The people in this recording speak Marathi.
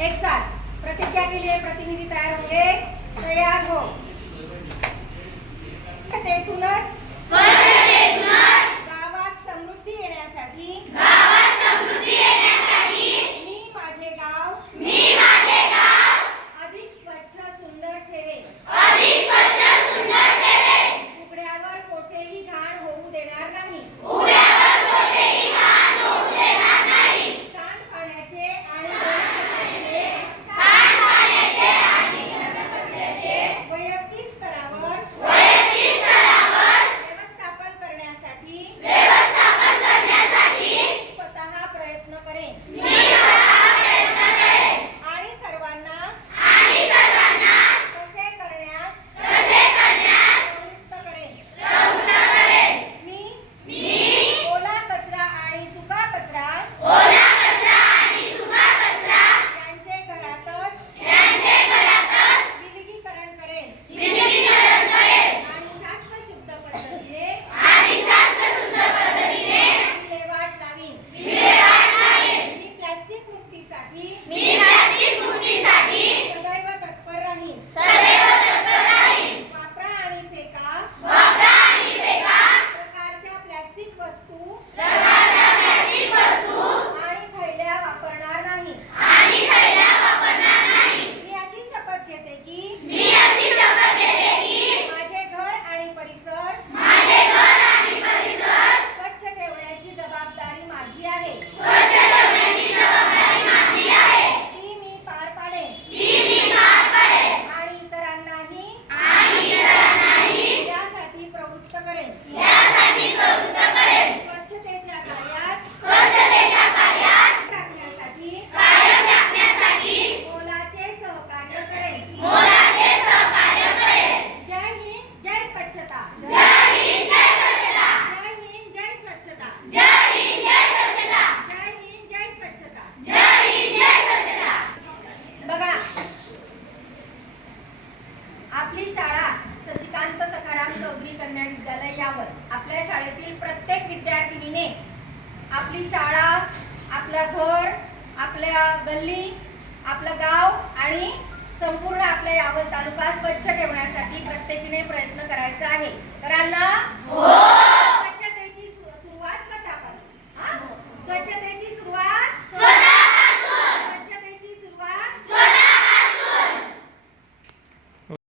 एक साथ प्रतिज्ञा के लिए प्रतिनिधि तैयार होंगे। तैयार हो। स्वच्छतेतूनच गावात समृद्धी येण्यासाठी मी माझे गाव अधिक स्वच्छ सुंदर ठेवे। उघड्यावर कोठेही घाण होऊ देणार नाही। वैयक्तिक स्तरावर व्यवस्थापन करण्यासाठी स्वतः प्रयत्न करेन आणि सर्वांना तसे करण्यास प्रवृत्त करेन। मी ओला कचरा आणि सुका कचरा यांचे घरातच विलगीकरण करेन आणि शास्त्रशुद्ध पद्धतीने विल्हेवाट लावीन। मी प्लास्टिक मुक्तीसाठी सदैव तत्पर राहीन। वापरा आणि फेका प्रकारच्या प्लास्टिक वस्तू आणि थैल्या वापरणार नाही। मी अशी शपथ घेते की माझे घर आणि परिसर स्वच्छ ठेवण्याची जबाबदारी माझी आहे। ती मी पार पाडेन आणि इतरांनाही यासाठी प्रवृत्त करेन। स्वच्छतेच्या कार्यात राखण्यासाठी मोलाचे सहकार्य करेन। जय हिंद, जय स्वच्छता। जय हिंद, जय स्वच्छता। जय हिंद, जय स्वच्छता। बघा, आपली शाळा शशिकांत सखाराम चौधरी कन्या विद्यालय यावर आपल्या शाळेतील प्रत्येक विद्यार्थिनीने आपली शाळा, आपलं घर, आपल्या गल्ली, आपलं गाव आणि संपूर्ण आपल्या यावल तालुका स्वच्छ ठेवण्यासाठी प्रत्येकीने प्रयत्न करायचा आहे। कराल ना?